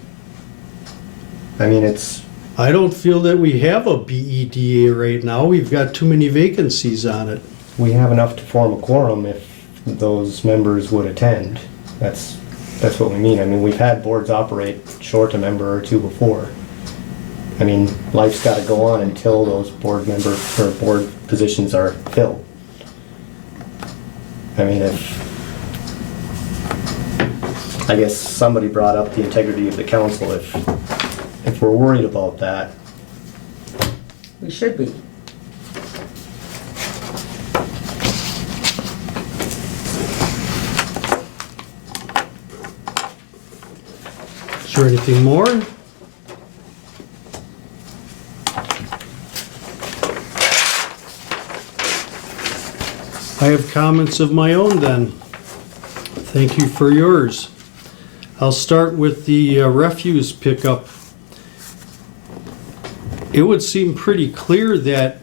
I mean, it's, I don't feel that we have a BEDA right now. We've got too many vacancies on it. we have enough to form a quorum if those members would attend. That's what we mean. I mean, we've had boards operate short a member or two before. I mean, life's got to go on until those board member or board positions are filled. I mean, I guess somebody brought up the integrity of the council. If we're worried about that, We should be. Is there anything more? I have comments of my own then. Thank you for yours. I'll start with the refuse pickup. It would seem pretty clear that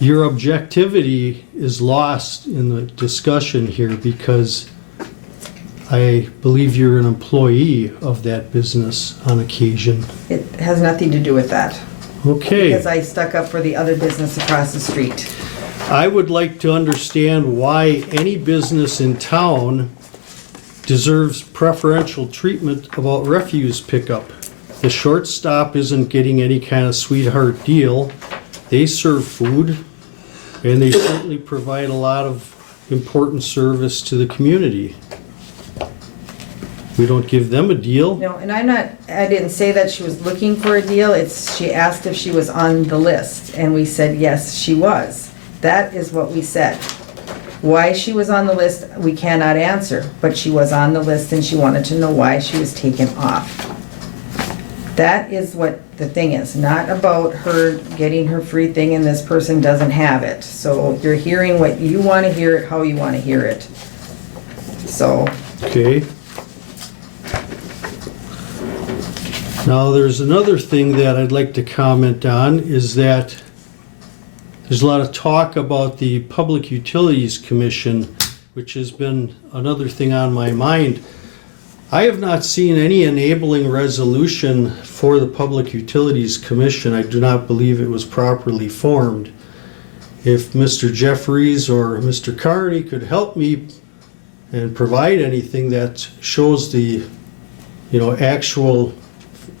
your objectivity is lost in the discussion here because I believe you're an employee of that business on occasion. It has nothing to do with that. Okay. Because I stuck up for the other business across the street. I would like to understand why any business in town deserves preferential treatment about refuse pickup. The short stop isn't getting any kind of sweetheart deal. They serve food, and they certainly provide a lot of important service to the community. We don't give them a deal. No, and I didn't say that she was looking for a deal. She asked if she was on the list, and we said, yes, she was. That is what we said. Why she was on the list, we cannot answer, but she was on the list and she wanted to know why she was taken off. That is what the thing is, not about her getting her free thing and this person doesn't have it. So you're hearing what you want to hear it, how you want to hear it. So, Okay. Now, there's another thing that I'd like to comment on is that there's a lot of talk about the Public Utilities Commission, which has been another thing on my mind. I have not seen any enabling resolution for the Public Utilities Commission. I do not believe it was properly formed. If Mr. Jeffries or Mr. Carney could help me and provide anything that shows the, actual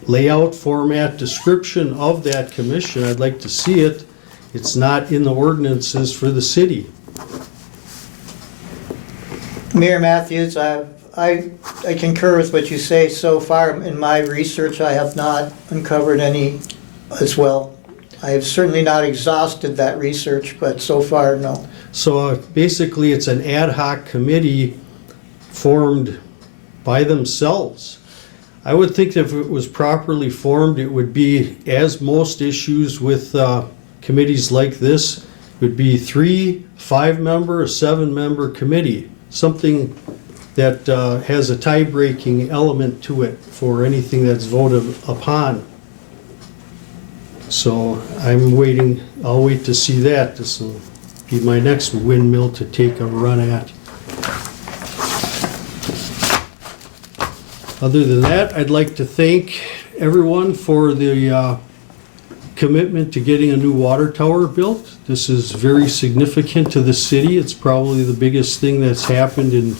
layout, format, description of that commission, I'd like to see it. It's not in the ordinances for the city. Mayor Matthews, I concur with what you say so far. In my research, I have not uncovered any as well. I have certainly not exhausted that research, but so far, no. So basically, it's an ad hoc committee formed by themselves. I would think if it was properly formed, it would be, as most issues with committees like this, it would be 3, 5-member, or 7-member committee. Something that has a tie-breaking element to it for anything that's voted upon. So I'm waiting, I'll wait to see that. This will be my next windmill to take a run at. Other than that, I'd like to thank everyone for the commitment to getting a new water tower built. This is very significant to the city. It's probably the biggest thing that's happened in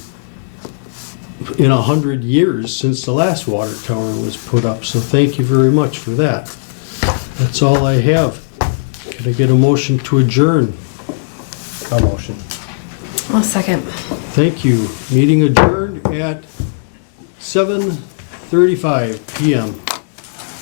in 100 years since the last water tower was put up, so thank you very much for that. That's all I have. Can I get a motion to adjourn? A motion. I'll second. Thank you. Meeting adjourned at 7:35 PM.